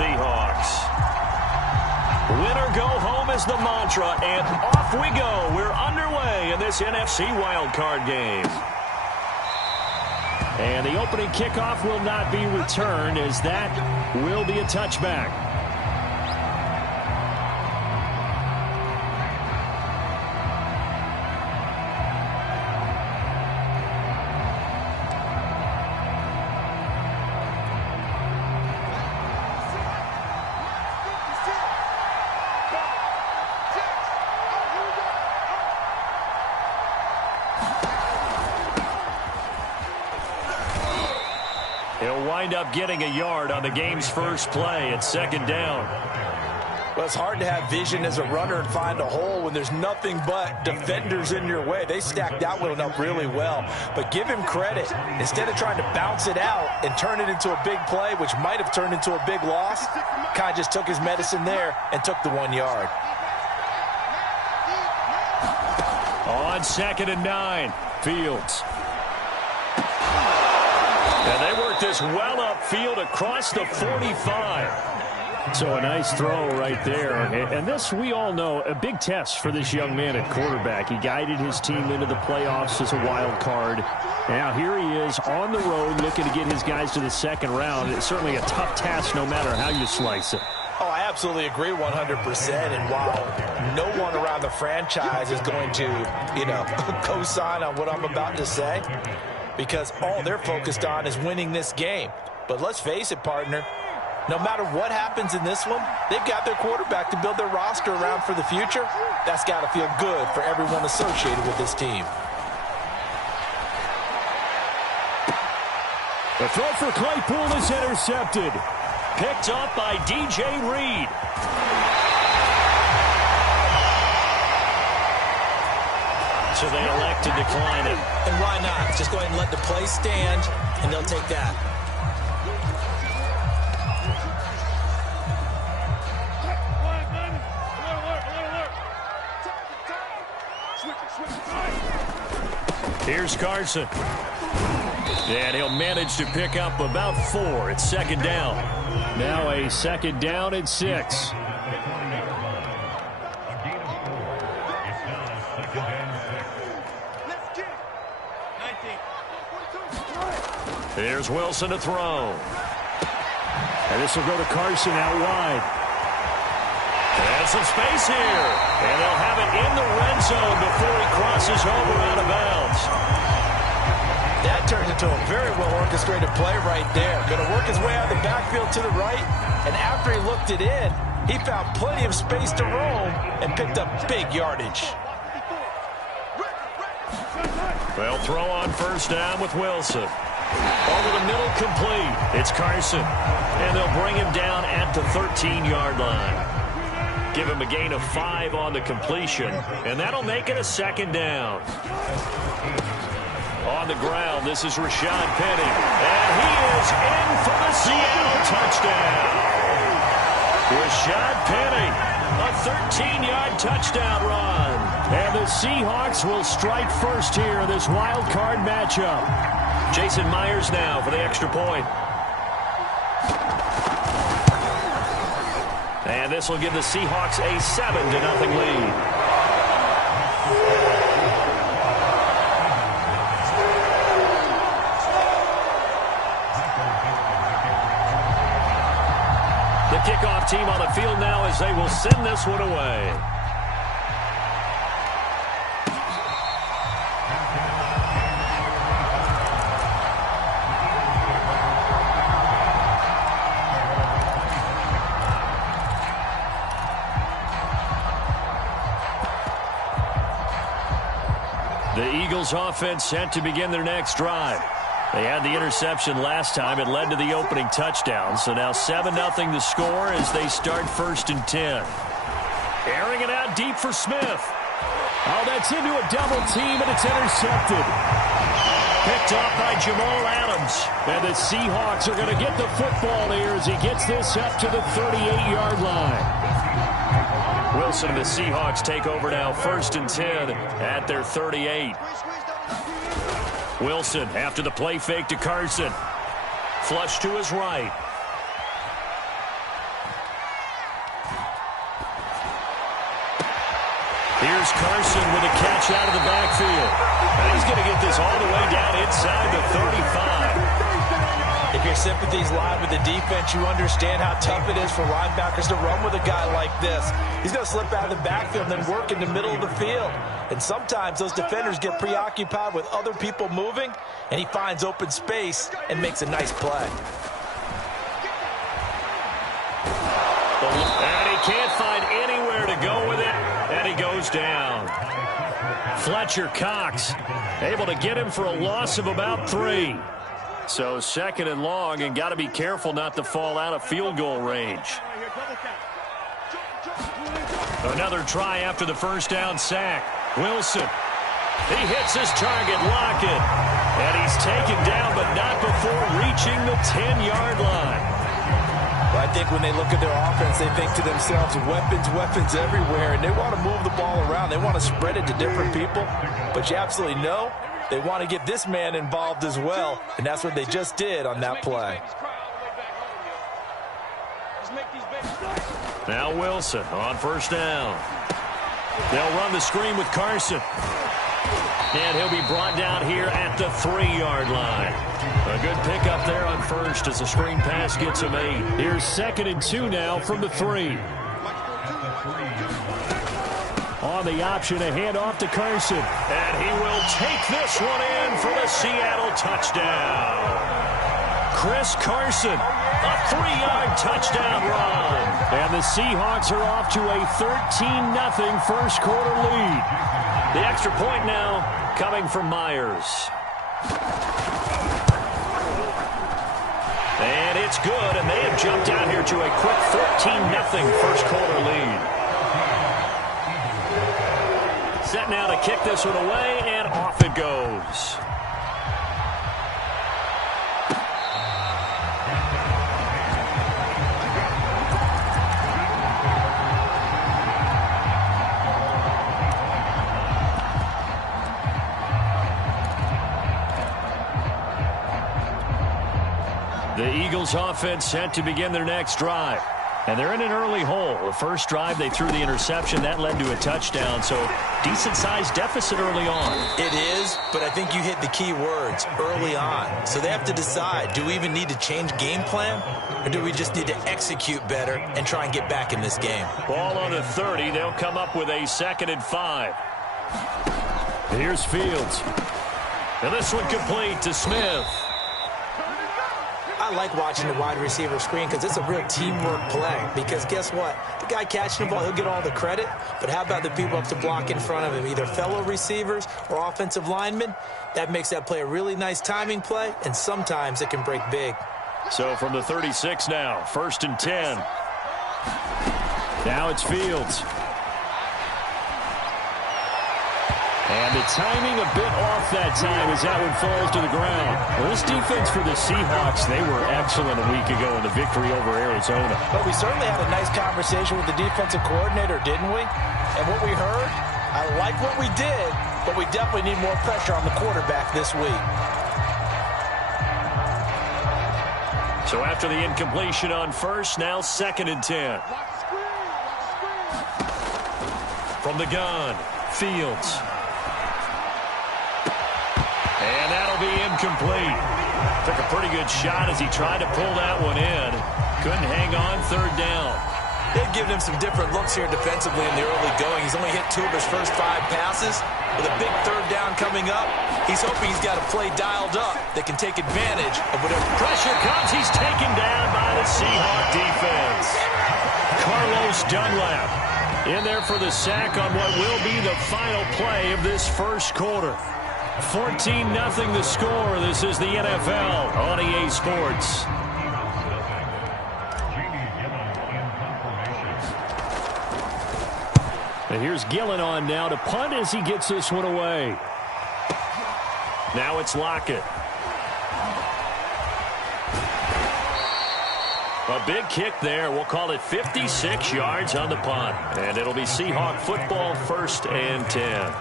Seahawks. Win or go home is the mantra, and off we go. We're underway in this NFC wildcard game. And the opening kickoff will not be returned, as that will be a touchback. He'll wind up getting a yard on the game's first play at second down. Well, it's hard to have vision as a runner and find a hole when there's nothing but defenders in your way. They stacked that one up really well. But give him credit. Instead of trying to bounce it out and turn it into a big play, which might have turned into a big loss, kind of just took his medicine there and took the 1 yard. On 2nd and 9, Fields. And they work this well upfield across the 45. So a nice throw right there. And this, we all know, a big test for this young man at quarterback. He guided his team into the playoffs as a wild card. Now here he is on the road looking to get his guys to the second round. It's certainly a tough task no matter how you slice it. Oh, I absolutely agree 100%. And while no one around the franchise is going to, co-sign on what I'm about to say, because all they're focused on is winning this game. But let's face it, partner, no matter what happens in this one, they've got their quarterback to build their roster around for the future. That's got to feel good for everyone associated with this team. The throw for Claypool is intercepted. Picked up by DJ Reed. So they elect to decline it. And why not? Just go ahead and let the play stand, and they'll take that. Here's Carson. And he'll manage to pick up about 4. It's second down. Now a second down and 6. Here's Wilson to throw. And this will go to Carson out wide. And some space here. And they'll have it in the red zone before he crosses over out of bounds. That turns into a very well-orchestrated play right there. Going to work his way out of the backfield to the right. And after he looked it in, he found plenty of space to roam and picked up big yardage. They'll throw on first down with Wilson. Over the middle, complete. It's Carson. And they'll bring him down at the 13-yard line. Give him a gain of 5 on the completion. And that'll make it a second down. On the ground, this is Rashad Penny. And he is in for the Seattle touchdown. Rashad Penny, a 13-yard touchdown run. And the Seahawks will strike first here in this wild card matchup. Jason Myers now for the extra point. And this will give the Seahawks a 7-0 lead. The kickoff team on the field now as they will send this one away. The Eagles offense set to begin their next drive. They had the interception last time. It led to the opening touchdown. So now 7-0 the score as they start 1st and 10. Airing it out deep for Smith. Oh, that's into a double team, and it's intercepted. Picked off by Jamal Adams. And the Seahawks are going to get the football here as he gets this up to the 38-yard line. Wilson and the Seahawks take over now 1st and 10 at their 38. Wilson after the play fake to Carson. Flush to his right. Here's Carson with a catch out of the backfield. And he's going to get this all the way down inside the 35. If your sympathies lie with the defense, you understand how tough it is for linebackers to run with a guy like this. He's going to slip out of the backfield and then work in the middle of the field. And sometimes those defenders get preoccupied with other people moving, and he finds open space and makes a nice play. And he can't find anywhere to go with it, and he goes down. Fletcher Cox able to get him for a loss of about 3. So second and long, and got to be careful not to fall out of field goal range. Another try after the first down sack. Wilson. He hits his target, Lockett. And he's taken down, but not before reaching the 10-yard line. Well, I think when they look at their offense, they think to themselves, weapons, weapons everywhere, and they want to move the ball around. They want to spread it to different people, but you absolutely know they want to get this man involved as well, and that's what they just did on that play. Now Wilson on first down. They'll run the screen with Carson. And he'll be brought down here at the 3-yard line. A good pickup there on first as the screen pass gets him 8. Here's 2nd and 2 now from the 3. On the option, a handoff to Carson. And he will take this one in for the Seattle touchdown. Chris Carson, a 3-yard touchdown run. And the Seahawks are off to a 13-0 first quarter lead. The extra point now coming from Myers. And it's good, and they have jumped out here to a quick 14-0 first quarter lead. Set now to kick this one away, and off it goes. The Eagles offense set to begin their next drive. And they're in an early hole. The first drive, they threw the interception. That led to a touchdown. So decent-sized deficit early on. It is, but I think you hit the key words, early on. So they have to decide, do we even need to change game plan? Or do we just need to execute better and try and get back in this game? Ball on the 30. They'll come up with a 2nd and 5. Here's Fields. And this one complete to Smith. I like watching the wide receiver screen because it's a real teamwork play. Because guess what? The guy catching the ball, he'll get all the credit. But how about the people up to block in front of him, either fellow receivers or offensive linemen? That makes that play a really nice timing play, and sometimes it can break big. So from the 36 now, 1st and 10. Now it's Fields. And the timing a bit off that time as that one falls to the ground. Well, this defense for the Seahawks, they were excellent a week ago in the victory over Arizona. But we certainly had a nice conversation with the defensive coordinator, didn't we? And what we heard, I like what we did, but we definitely need more pressure on the quarterback this week. So after the incompletion on first, now 2nd and 10. From the gun, Fields. And that'll be incomplete. Took a pretty good shot as he tried to pull that one in. Couldn't hang on 3rd down. They've given him some different looks here defensively in the early going. He's only hit 2 of his first 5 passes. With a big 3rd down coming up, he's hoping he's got a play dialed up that can take advantage of whatever pressure comes. He's taken down by the Seahawk defense. Carlos Dunlap in there for the sack on what will be the final play of this first quarter. 14-0 the score. This is the NFL on EA Sports. And here's Gillen on now to punt as he gets this one away. Now it's Lockett. A big kick there. We'll call it 56 yards on the punt. And it'll be Seahawk football, 1st and 10.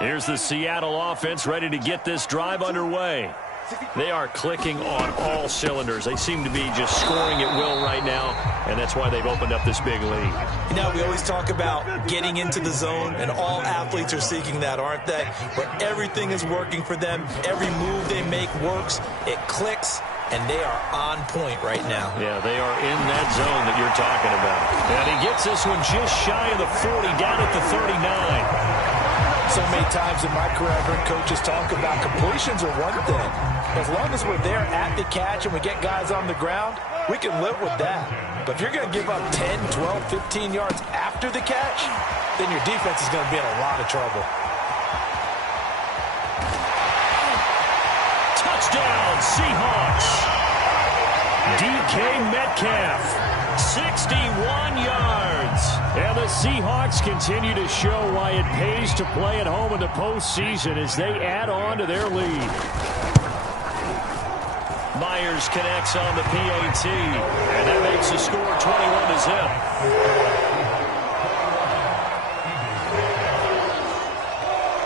Here's the Seattle offense ready to get this drive underway. They are clicking on all cylinders. They seem to be just scoring at will right now, and that's why they've opened up this big lead. You know, we always talk about getting into the zone, and all athletes are seeking that, aren't they? Where everything is working for them. Every move they make works. It clicks, and they are on point right now. Yeah, they are in that zone that you're talking about. And he gets this one just shy of the 40, down at the 39. So many times in my career, I've heard coaches talk about completions are one thing. As long as we're there at the catch and we get guys on the ground, we can live with that. But if you're going to give up 10, 12, 15 yards after the catch, then your defense is going to be in a lot of trouble. Touchdown, Seahawks. DK Metcalf, 61 yards. And the Seahawks continue to show why it pays to play at home in the postseason as they add on to their lead. Myers connects on the PAT, and that makes the score 21-0.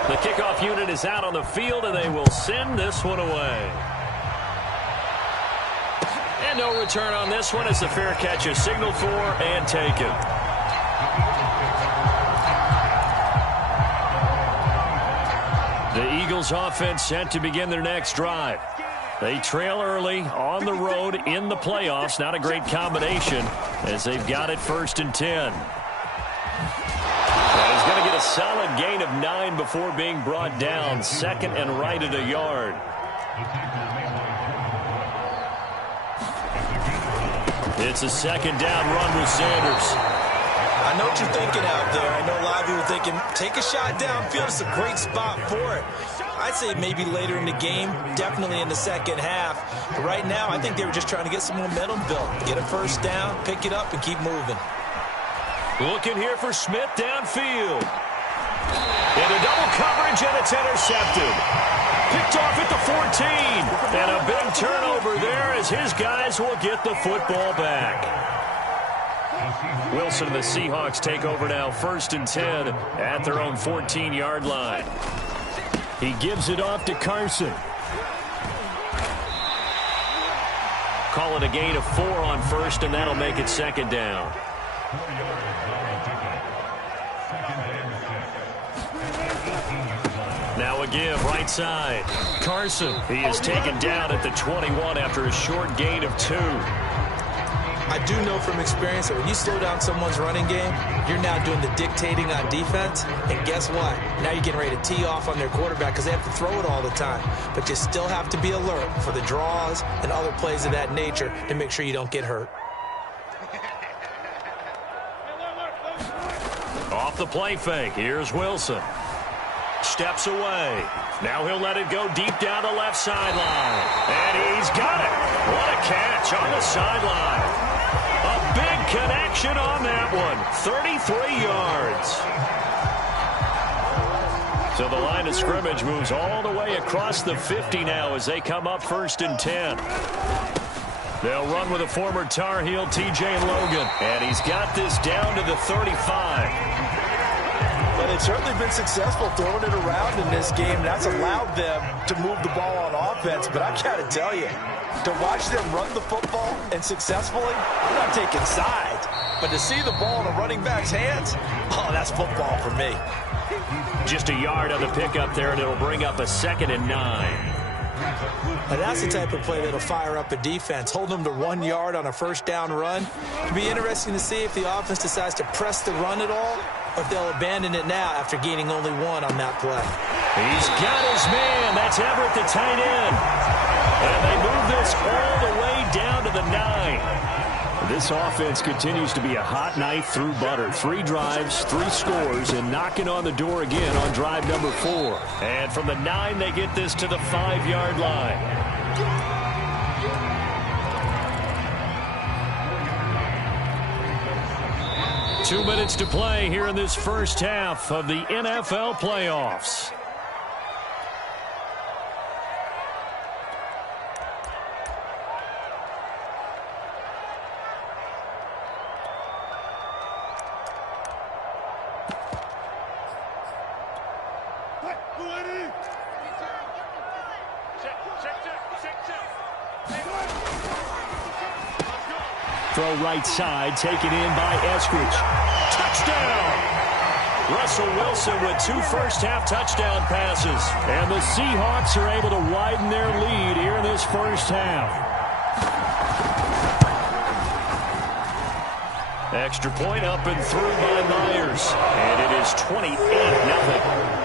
The kickoff unit is out on the field, and they will send this one away. And no return on this one as the fair catch is signaled for and taken. The Eagles offense set to begin their next drive. They trail early on the road in the playoffs. Not a great combination as they've got it 1st and 10. Well, he's going to get a solid gain of 9 before being brought down. 2nd and right at a yard. It's a 2nd down run with Sanders. I know what you're thinking out there. I know a lot of people are thinking, take a shot downfield. It's a great spot for it. I'd say maybe later in the game, definitely in the second half. But right now, I think they were just trying to get some momentum built. Get a first down, pick it up, and keep moving. Looking here for Smith downfield. Into double coverage, and it's intercepted. Picked off at the 14. And a big turnover there as his guys will get the football back. Wilson and the Seahawks take over now 1st and 10 at their own 14-yard line. He gives it off to Carson. Call it a gain of 4 on 1st, and that'll make it 2nd down. Now a give, right side. Carson, he is taken down at the 21 after a short gain of 2. I do know from experience that when you slow down someone's running game, you're now doing the dictating on defense. And guess what? Now you're getting ready to tee off on their quarterback because they have to throw it all the time. But you still have to be alert for the draws and other plays of that nature to make sure you don't get hurt. Off the play fake, here's Wilson. Steps away. Now he'll let it go deep down the left sideline. And he's got it. What a catch on the sideline. A big connection on that one. 33 yards. So the line of scrimmage moves all the way across the 50 now as they come up 1st and 10. They'll run with a former Tar Heel, T.J. Logan. And he's got this down to the 35. But they've certainly been successful throwing it around in this game. That's allowed them to move the ball on offense. But I got to tell you, to watch them run the football and successfully, I'm not taking sides. But to see the ball in a running back's hands, oh, that's football for me. Just a yard on the pickup there, and it'll bring up a 2nd and 9. Now that's the type of play that'll fire up a defense. Hold them to 1 yard on a 1st down run. It'll be interesting to see if the offense decides to press the run at all, or if they'll abandon it now after gaining only 1 on that play. He's got his man. That's Everett, the tight end. And they move this all the way down to the 9. This offense continues to be a hot knife through butter. 3 drives, 3 scores, and knocking on the door again on drive number 4. And from the 9, they get this to the 5-yard line. Two minutes to play here in this first half of the NFL playoffs. Throw right side, taken in by Eskridge. Touchdown! Russell Wilson with 2 first-half touchdown passes. And the Seahawks are able to widen their lead here in this first half. Extra point up and through by Myers. And it is 28-0.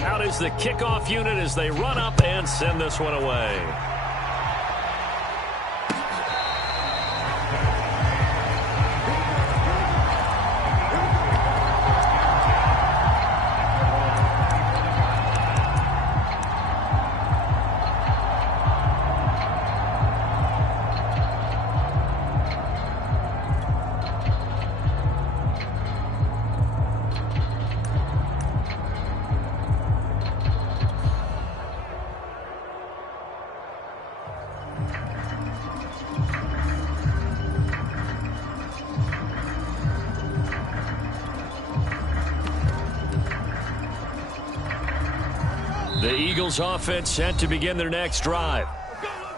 Out is the kickoff unit as they run up and send this one away. The Eagles offense set to begin their next drive.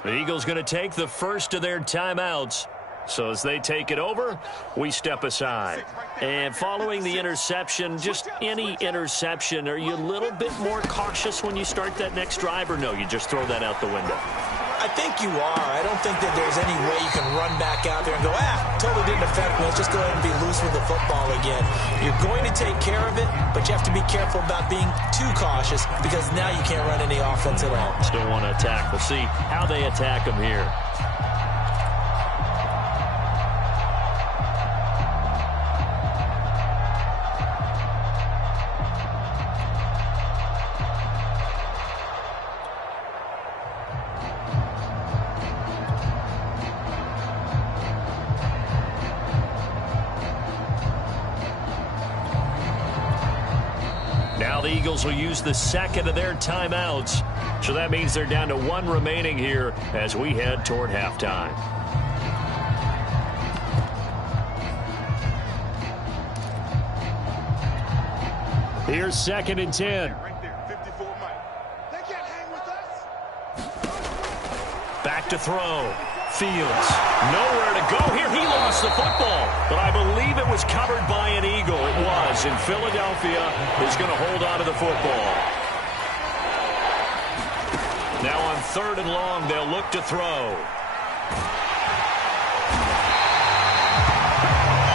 The Eagles going to take the first of their timeouts. So as they take it over, we step aside. And following the interception, just any interception, are you a little bit more cautious when you start that next drive, or no, you just throw that out the window? I think you are. I don't think that there's any way you can run back out there and go, totally didn't affect me. Let's just go ahead and be loose with the football again. You're going to take care of it, but you have to be careful about being too cautious because now you can't run any offense at all. Still want to attack. We'll see how they attack them here. Now the Eagles will use the second of their timeouts. So that means they're down to 1 remaining here as we head toward halftime. Here's 2nd and 10. Back to throw. Fields. Nowhere to go here. He lost the football. But I believe it was covered by an Eagle. It was. And Philadelphia is going to hold on to the football. Now on 3rd and long, they'll look to throw.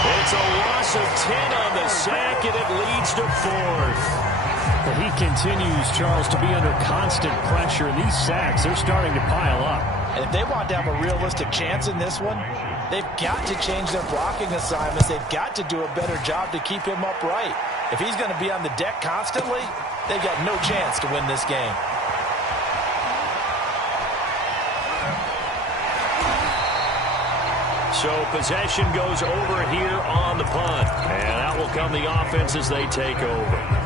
It's a loss of 10 on the sack, and it leads to 4th. Well, he continues, Charles, to be under constant pressure. And these sacks, they're starting to pile up. And if they want to have a realistic chance in this one, they've got to change their blocking assignments. They've got to do a better job to keep him upright. If he's going to be on the deck constantly, they've got no chance to win this game. So possession goes over here on the punt. And out will come the offense as they take over.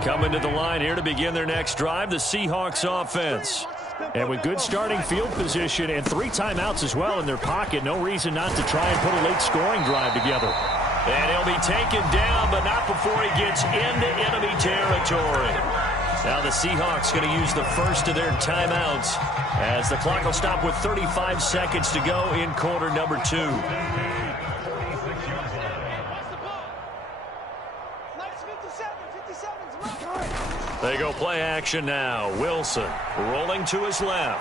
Coming to the line here to begin their next drive, the Seahawks offense. And with good starting field position and 3 timeouts as well in their pocket, no reason not to try and put a late scoring drive together. And he'll be taken down, but not before he gets into enemy territory. Now the Seahawks going to use the first of their timeouts as the clock will stop with 35 seconds to go in quarter number 2. They go play action now. Wilson rolling to his left.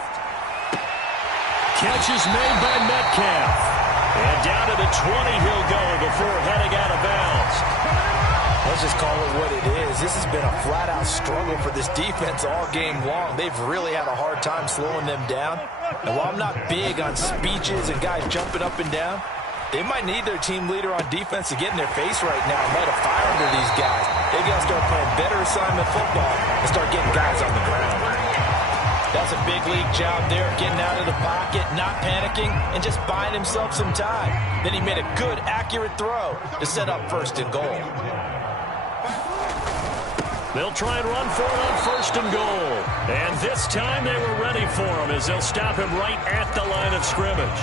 Catch is made by Metcalf. And down to the 20 he'll go before heading out of bounds. Let's just call it what it is. This has been a flat-out struggle for this defense all game long. They've really had a hard time slowing them down. And while I'm not big on speeches and guys jumping up and down, they might need their team leader on defense to get in their face right now and light a fire under these guys. They got to start playing better assignment football and start getting guys on the ground. That's a big league job there, getting out of the pocket, not panicking, and just buying himself some time. Then he made a good, accurate throw to set up 1st and goal. They'll try and run for it on 1st and goal. And this time they were ready for him as they'll stop him right at the line of scrimmage.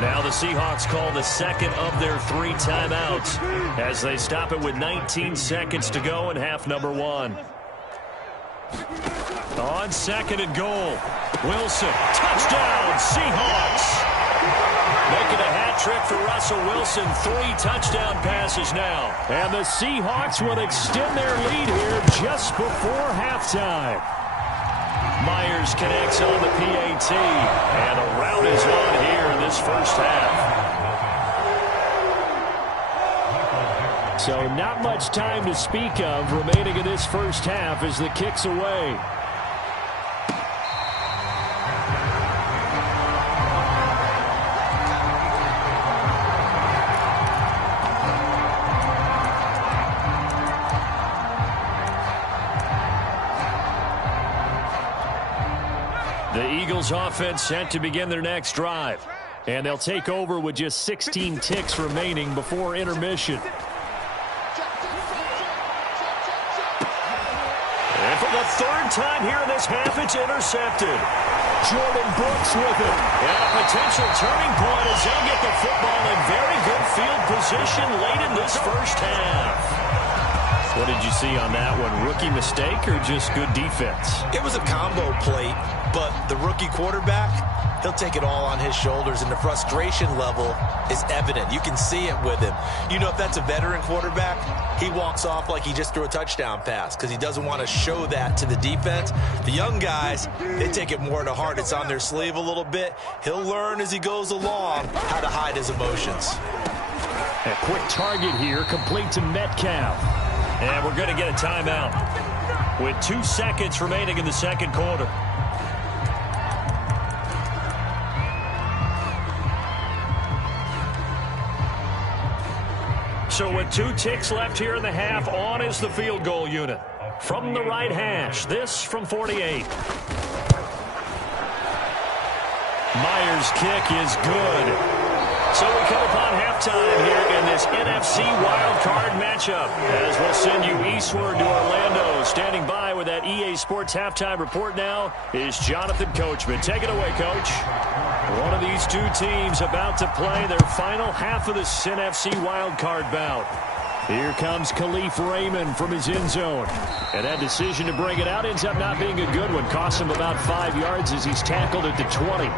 Now the Seahawks call the second of their 3 timeouts as they stop it with 19 seconds to go in half number 1. On second and goal, Wilson, touchdown, Seahawks. Making a hat trick for Russell Wilson, 3 touchdown passes now. And the Seahawks will extend their lead here just before halftime. Myers connects on the PAT, and a rout is on here in this first half. So not much time to speak of remaining in this first half as the kick's away. The Eagles offense set to begin their next drive. And they'll take over with just 16 ticks remaining before intermission. And for the 3rd time here in this half, it's intercepted. Jordan Brooks with it. And a potential turning point as they'll get the football in very good field position late in this first half. What did you see on that one? Rookie mistake or just good defense? It was a combo plate, but the rookie quarterback, he'll take it all on his shoulders, and the frustration level is evident. You can see it with him. You know, if that's a veteran quarterback, he walks off like he just threw a touchdown pass because he doesn't want to show that to the defense. The young guys, they take it more to heart. It's on their sleeve a little bit. He'll learn as he goes along how to hide his emotions. A quick target here, complete to Metcalf. And we're going to get a timeout with 2 seconds remaining in the second quarter. So with 2 ticks left here in the half, on is the field goal unit. From the right hash, this from 48. Myers' kick is good. So we come upon halftime here in this NFC wildcard matchup as we'll send you eastward to Orlando. Standing by with that EA Sports halftime report now is Jonathan Coachman. Take it away, Coach. One of these 2 teams about to play their final half of this NFC wildcard bout. Here comes Khalif Raymond from his end zone. And that decision to bring it out ends up not being a good one. Cost him about 5 yards as he's tackled at the 20.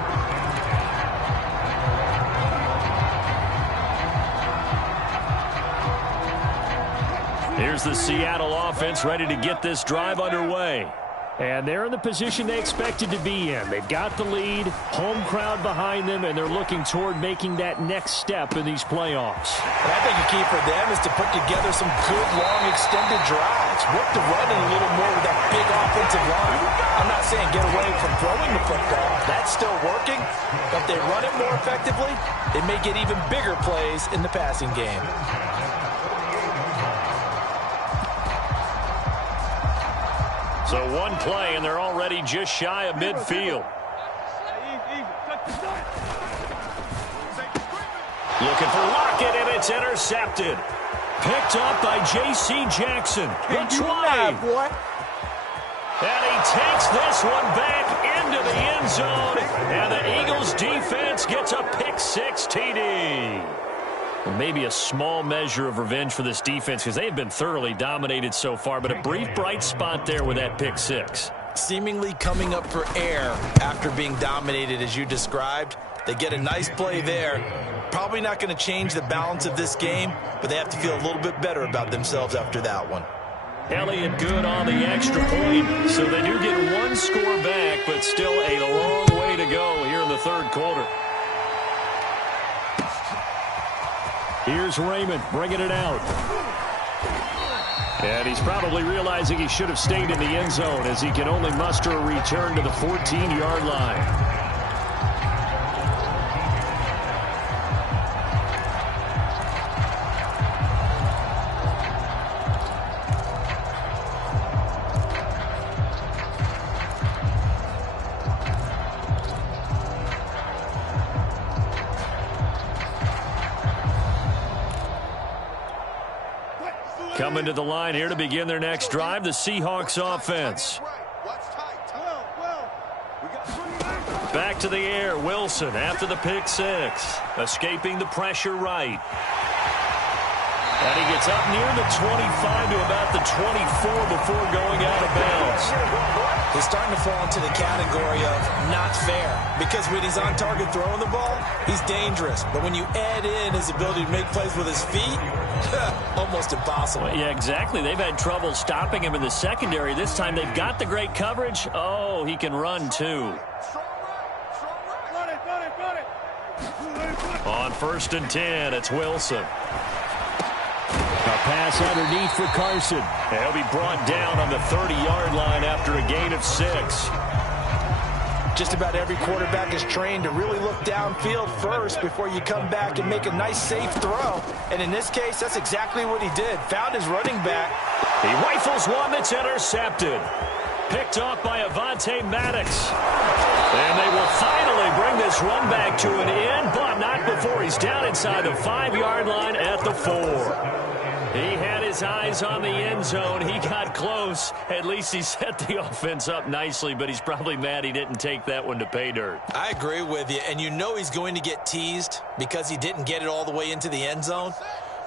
Here's the Seattle offense ready to get this drive underway. And they're in the position they expected to be in. They've got the lead, home crowd behind them, and they're looking toward making that next step in these playoffs. And I think the key for them is to put together some good, long, extended drives. Work the running a little more with that big offensive line. I'm not saying get away from throwing the football. That's still working. But if they run it more effectively, they may get even bigger plays in the passing game. So 1 play, and they're already just shy of midfield. Looking for Lockett, and it's intercepted. Picked up by J.C. Jackson. The 20. And he takes this one back into the end zone. And the Eagles defense gets a pick-6 TD. Well, maybe a small measure of revenge for this defense because they've been thoroughly dominated so far, but a brief bright spot there with that pick-6. Seemingly coming up for air after being dominated as you described. They get a nice play there. Probably not going to change the balance of this game, but they have to feel a little bit better about themselves after that one. Elliott good on the extra point, so they do get 1 score back, but still a long way to go here in the 3rd quarter. Here's Raymond bringing it out. And he's probably realizing he should have stayed in the end zone as he can only muster a return to the 14-yard line. Coming to the line here to begin their next drive, the Seahawks offense. Back to the air, Wilson after the pick six. Escaping the pressure right. And he gets up near the 25 to about the 24 before going out of bounds. He's starting to fall into the category of not fair, because when he's on target throwing the ball, he's dangerous. But when you add in his ability to make plays with his feet, almost impossible. Well, yeah, exactly. They've had trouble stopping him in the secondary. This time they've got the great coverage. Oh, he can run too. On 1st and 10, it's Wilson. A pass underneath for Carson. He'll be brought down on the 30-yard line after a gain of 6. Just about every quarterback is trained to really look downfield first before you come back and make a nice, safe throw. And in this case, that's exactly what he did. Found his running back. He rifles one that's intercepted. Picked off by Avonte Maddox. And they will finally bring this run back to an end, but not before he's down inside the 5-yard line at the 4. He had his eyes on the end zone. He got close. At least he set the offense up nicely, but he's probably mad he didn't take that one to pay dirt. I agree with you, and you know he's going to get teased because he didn't get it all the way into the end zone.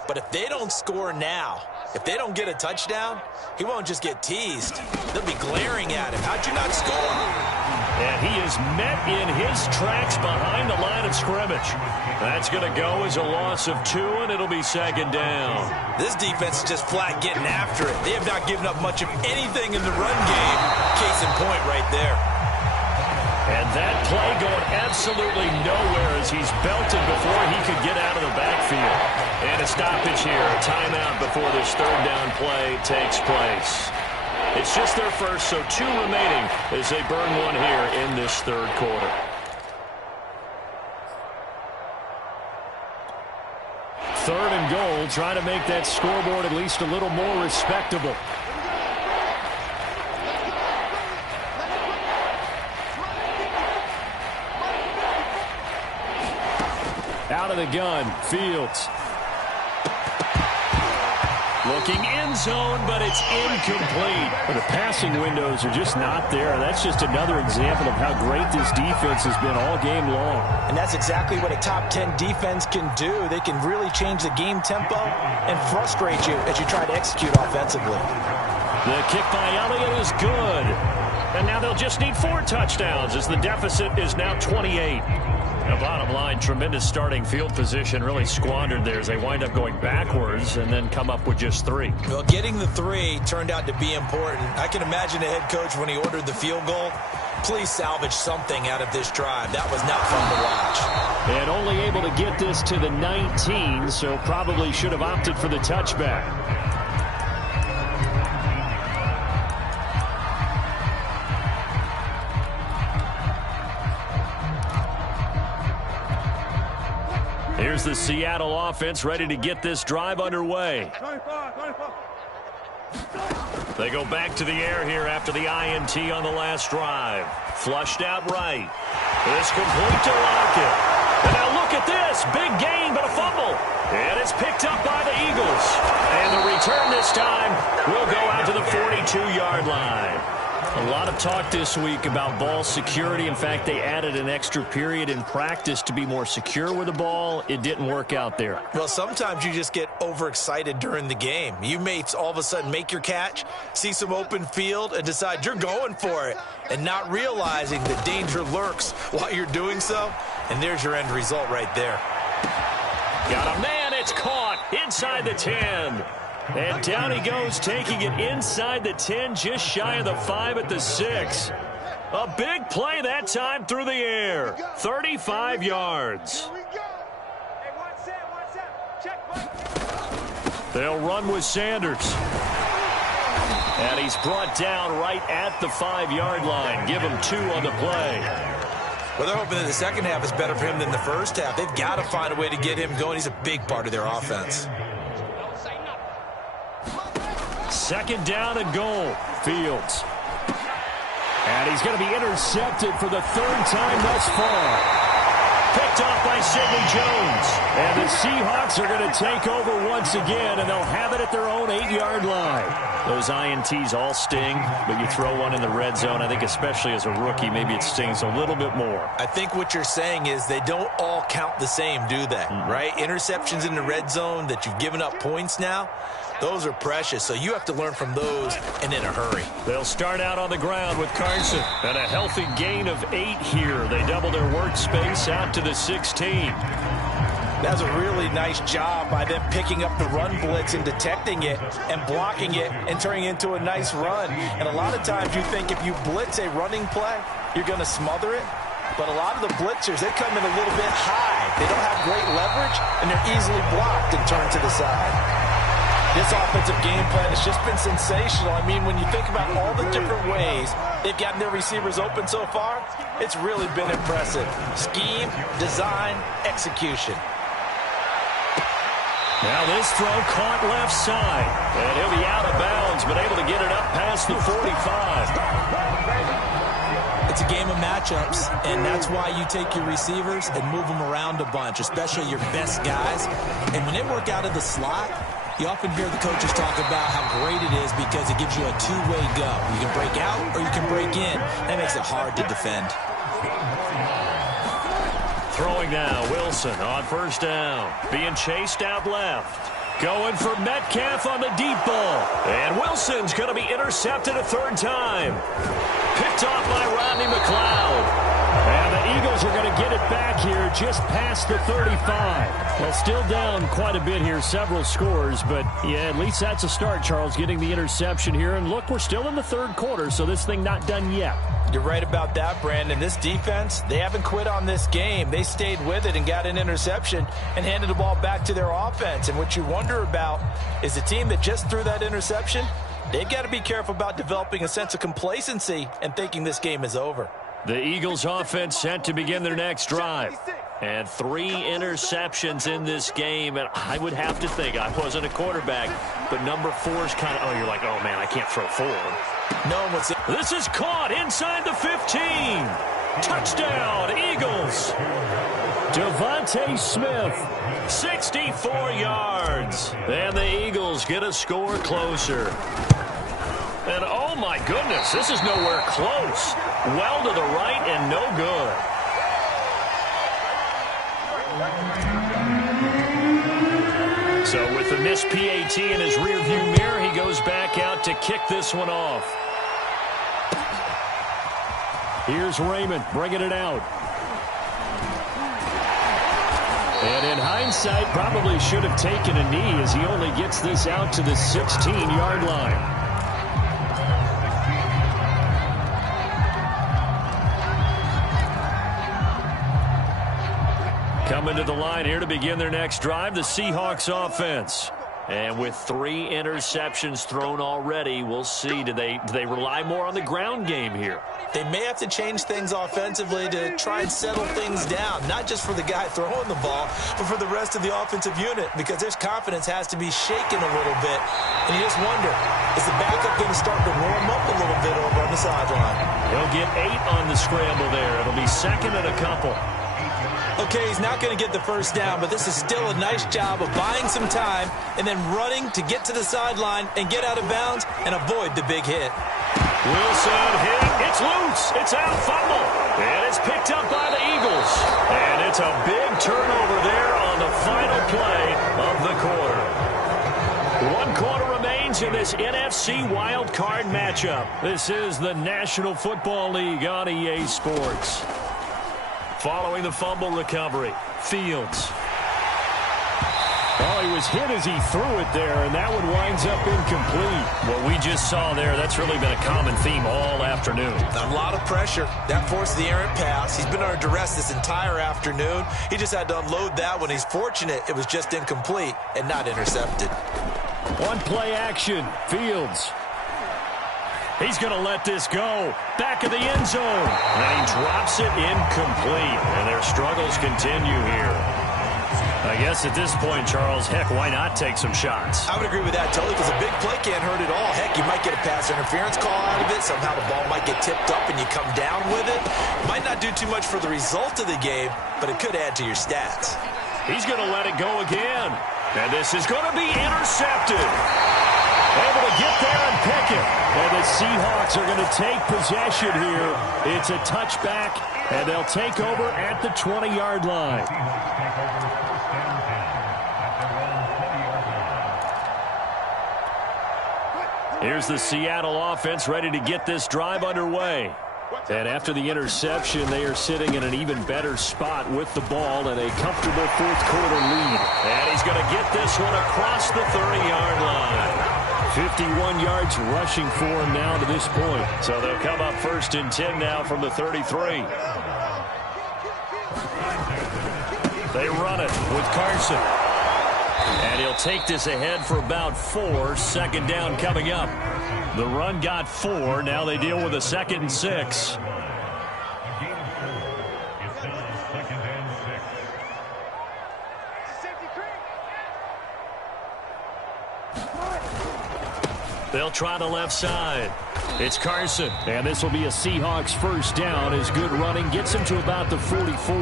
But if they don't score now, if they don't get a touchdown, he won't just get teased. They'll be glaring at him. How'd you not score? And he is met in his tracks behind the line of scrimmage. That's going to go as a loss of 2, and it'll be 2nd down. This defense is just flat getting after it. They have not given up much of anything in the run game. Case in point right there. And that play going absolutely nowhere as he's belted before he could get out of the backfield. And a stoppage here, a timeout before this 3rd down play takes place. It's just their first, so 2 remaining as they burn one here in this 3rd quarter. Third and goal, trying to make that scoreboard at least a little more respectable. Out of the gun, Fields. Looking end zone, but it's incomplete. The passing windows are just not there. That's just another example of how great this defense has been all game long. And that's exactly what a top 10 defense can do. They can really change the game tempo and frustrate you as you try to execute offensively. The kick by Elliott is good. And now they'll just need 4 touchdowns as the deficit is now 28. The bottom line, tremendous starting field position, really squandered there as they wind up going backwards and then come up with just 3. Well, getting the 3 turned out to be important. I can imagine the head coach when he ordered the field goal. Please salvage something out of this drive. That was not fun to watch. And only able to get this to the 19, so probably should have opted for the touchback. Here's the Seattle offense ready to get this drive underway. They go back to the air here after the INT on the last drive. Flushed out right. It's complete to Lockett. And now look at this. Big gain, but a fumble. And it's picked up by the Eagles. And the return this time will go out to the 42-yard line. A lot of talk this week about ball security. In fact, they added an extra period in practice to be more secure with the ball. It didn't work out there. Well, sometimes you just get overexcited during the game. You may all of a sudden make your catch, see some open field, and decide you're going for it, and not realizing the danger lurks while you're doing so. And there's your end result right there. Got a man. It's caught inside the 10. And down he goes, taking it inside the 10, just shy of the 5 at the 6. A big play that time through the air. 35 yards. They'll run with Sanders. And he's brought down right at the 5-yard line. Give him 2 on the play. Well, they're hoping that the second half is better for him than the first half. They've got to find a way to get him going. He's a big part of their offense. 2nd down and goal. Fields. And he's going to be intercepted for the 3rd time thus far. picked off by Sidney Jones. And the Seahawks are going to take over once again, and they'll have it at their own 8-yard line. Those INTs all sting, but you throw one in the red zone, I think especially as a rookie, maybe it stings a little bit more. I think what you're saying is they don't all count the same, do they? Right? Interceptions in the red zone that you've given up points now, those are precious, so you have to learn from those and in a hurry. They'll start out on the ground with Carson. And a healthy gain of 8 here. They double their workspace out to the 16. That was a really nice job by them picking up the run blitz and detecting it and blocking it and turning it into a nice run. And a lot of times you think if you blitz a running play, you're going to smother it. But a lot of the blitzers, they come in a little bit high. They don't have great leverage, and they're easily blocked and turned to the side. This offensive game plan has just been sensational. I mean, when you think about all the different ways they've gotten their receivers open so far, it's really been impressive. Scheme, design, execution. Now this throw caught left side. And he'll be out of bounds, but able to get it up past the 45. It's a game of matchups, and that's why you take your receivers and move them around a bunch, especially your best guys. And when they work out of the slot, you often hear the coaches talk about how great it is because it gives you a two-way go. You can break out or you can break in. That makes it hard to defend. Throwing now, Wilson on first down. Being chased out left. Going for Metcalf on the deep ball. And Wilson's going to be intercepted a third time. Picked off by Rodney McLeod. And the Eagles are going to get it back here just past the 35. Well, still down quite a bit here, several scores, but yeah, at least that's a start, Charles, getting the interception here. And look, we're still in the third quarter, so this thing not done yet. You're right about that, Brandon. This defense, they haven't quit on this game. They stayed with it and got an interception and handed the ball back to their offense. And what you wonder about is the team that just threw that interception, they've got to be careful about developing a sense of complacency and thinking this game is over. The Eagles offense set to begin their next drive. And 3 interceptions in this game. And I would have to think, I wasn't a quarterback, but number 4 is kind of, oh, you're like, oh, man, I can't throw 4. This is caught inside the 15. Touchdown, Eagles. Devontae Smith, 64 yards. And the Eagles get a score closer. And, oh, my goodness, this is nowhere close. Well to the right and no good. So with the missed PAT in his rearview mirror, he goes back out to kick this one off. Here's Raymond bringing it out. And in hindsight, probably should have taken a knee as he only gets this out to the 16-yard line. Coming to the line here to begin their next drive, the Seahawks offense. And with 3 interceptions thrown already, we'll see. Do they rely more on the ground game here? They may have to change things offensively to try and settle things down, not just for the guy throwing the ball, but for the rest of the offensive unit, because their confidence has to be shaken a little bit. And you just wonder, is the backup going to start to warm up a little bit over on the sideline? He'll get 8 on the scramble there. It'll be second and a couple. Okay, he's not going to get the first down, but this is still a nice job of buying some time and then running to get to the sideline and get out of bounds and avoid the big hit. Wilson hit. It's loose. It's out. Fumble. And it's picked up by the Eagles. And it's a big turnover there on the final play of the quarter. 1 quarter remains in this NFC wild card matchup. This is the National Football League on EA Sports. Following the fumble recovery, Fields. Oh, he was hit as he threw it there, and that one winds up incomplete. What we just saw there, that's really been a common theme all afternoon. A lot of pressure. That forced the errant pass. He's been under duress this entire afternoon. He just had to unload that one. He's fortunate it was just incomplete and not intercepted. 1 play action, Fields. He's going to let this go. Back of the end zone. And he drops it incomplete. And their struggles continue here. I guess at this point, Charles, heck, why not take some shots? I would agree with that totally, because a big play can't hurt at all. Heck, you might get a pass interference call out of it. Somehow the ball might get tipped up and you come down with it. Might not do too much for the result of the game, but it could add to your stats. He's going to let it go again. And this is going to be intercepted. Able to get there and pick it. And the Seahawks are going to take possession here. It's a touchback, and they'll take over at the 20-yard line. Here's the Seattle offense ready to get this drive underway. And after the interception, they are sitting in an even better spot with the ball and a comfortable fourth-quarter lead. And he's going to get this one across the 30-yard line. 51 yards rushing for him now to this point. So they'll come up 1st and 10 now from the 33. They run it with Carson. And he'll take this ahead for about 4. Second down coming up. The run got 4. Now they deal with a 2nd and 6. They'll try the left side. It's Carson. And this will be a Seahawks first down as good running gets him to about the 44.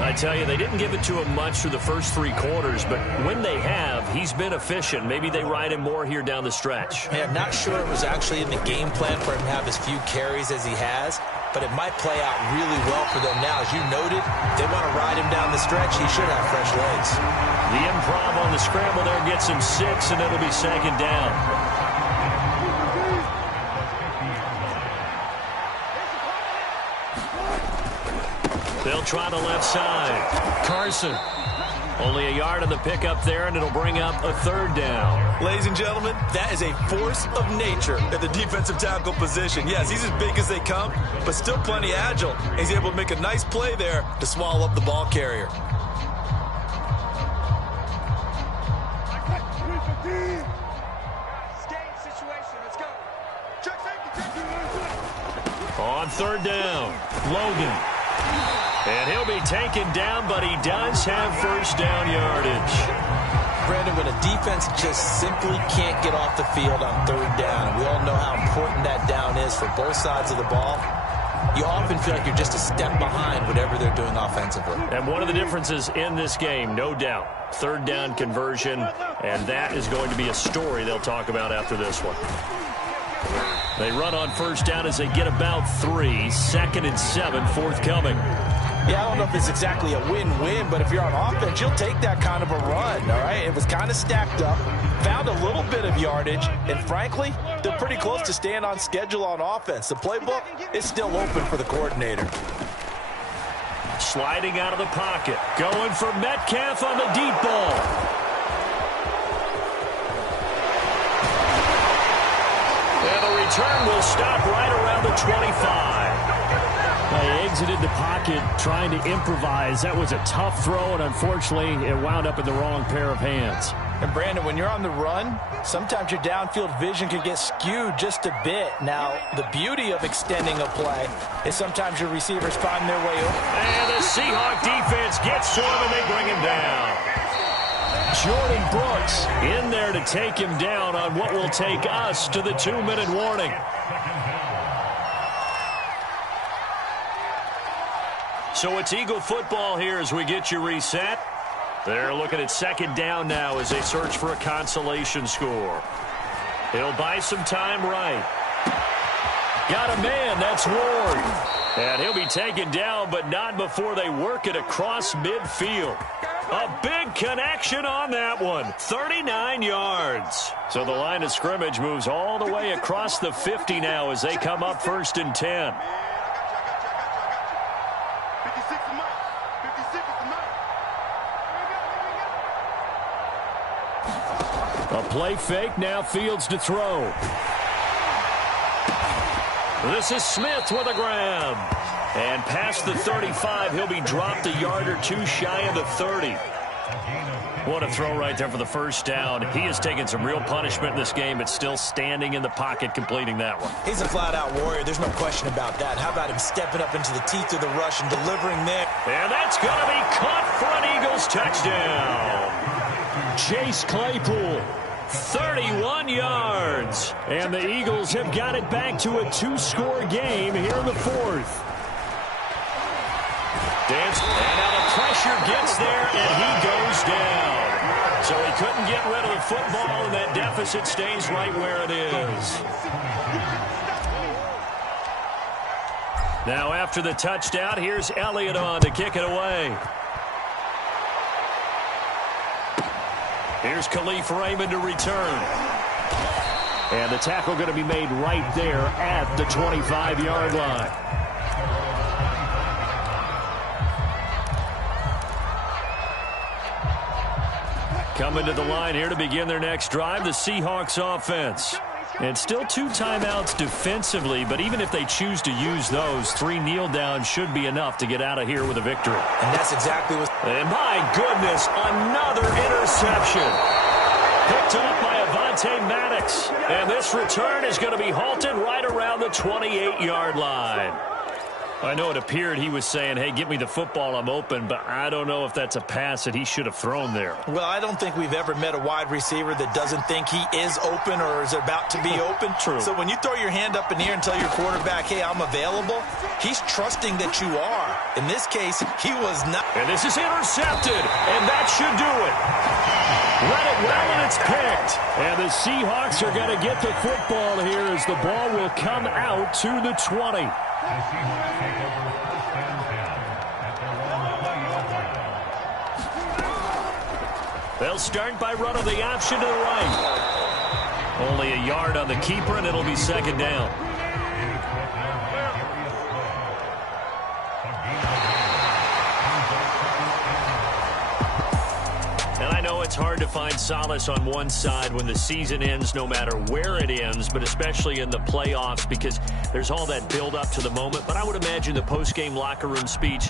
I tell you, they didn't give it to him much through the first 3 quarters, but when they have, he's been efficient. Maybe they ride him more here down the stretch. Hey, I'm not sure it was actually in the game plan for him to have as few carries as he has, but it might play out really well for them now. As you noted, they want to ride him down the stretch. He should have fresh legs. The improv on the scramble there gets him 6, and it'll be 2nd down. They'll try the left side. Carson. Only a yard on the pickup there, and it'll bring up a 3rd down. Ladies and gentlemen, that is a force of nature at the defensive tackle position. Yes, he's as big as they come, but still plenty agile. He's able to make a nice play there to swallow up the ball carrier. On 3rd down, Logan. And he'll be taken down, but he does have first down yardage. Brandon, when a defense just simply can't get off the field on 3rd down, and we all know how important that down is for both sides of the ball, you often feel like you're just a step behind whatever they're doing offensively. And one of the differences in this game, no doubt, 3rd down conversion, and that is going to be a story they'll talk about after this one. They run on first down as they get about 3. 2nd and 7, forthcoming. Yeah, I don't know if it's exactly a win-win, but if you're on offense, you'll take that kind of a run, all right? It was kind of stacked up, found a little bit of yardage, and frankly, they're pretty close to staying on schedule on offense. The playbook is still open for the coordinator. Sliding out of the pocket, going for Metcalf on the deep ball. And the return will stop right around the 25. They exited the pocket trying to improvise. That was a tough throw, and unfortunately, it wound up in the wrong pair of hands. And, Brandon, when you're on the run, sometimes your downfield vision can get skewed just a bit. Now, the beauty of extending a play is sometimes your receivers find their way over. And the Seahawk defense gets to him, and they bring him down. Jordan Brooks in there to take him down on what will take us to the 2-minute warning. So it's Eagle football here as we get you reset. They're looking at 2nd down now as they search for a consolation score. He'll buy some time right. Got a man, that's Ward. And he'll be taken down, but not before they work it across midfield. A big connection on that one. 39 yards. So the line of scrimmage moves all the way across the 50 now as they come up 1st and 10. A play fake, now Fields to throw. This is Smith with a grab. And past the 35, he'll be dropped a yard or 2 shy of the 30. What a throw right there for the first down. He has taken some real punishment in this game, but still standing in the pocket completing that one. He's a flat-out warrior. There's no question about that. How about him stepping up into the teeth of the rush and delivering there? And that's going to be caught for an Eagles touchdown. Chase Claypool, 31 yards. And the Eagles have got it back to a two-score game here in the fourth. And now the pressure gets there, and he goes down. So he couldn't get rid of the football, and that deficit stays right where it is. Now after the touchdown, here's Elliott on to kick it away. Here's Khalif Raymond to return. And the tackle going to be made right there at the 25-yard line. Coming to the line here to begin their next drive, the Seahawks offense. And still 2 timeouts defensively, but even if they choose to use those, 3 kneel downs should be enough to get out of here with a victory. And that's exactly what... And my goodness, another interception. Picked up by Avonte Maddox. And this return is going to be halted right around the 28-yard line. I know it appeared he was saying, hey, give me the football, I'm open, but I don't know if that's a pass that he should have thrown there. Well, I don't think we've ever met a wide receiver that doesn't think he is open or is about to be open. True. So when you throw your hand up in the air and tell your quarterback, hey, I'm available, he's trusting that you are. In this case, he was not. And this is intercepted, and that should do it. Let it well, and it's picked. And the Seahawks are going to get the football here as the ball will come out to the 20. They'll start by running the option to the right. Only a yard on the keeper, and it'll be second down. And I know it's hard to find solace on one side when the season ends, no matter where it ends, but especially in the playoffs, because there's all that build up to the moment. But I would imagine the post-game locker room speech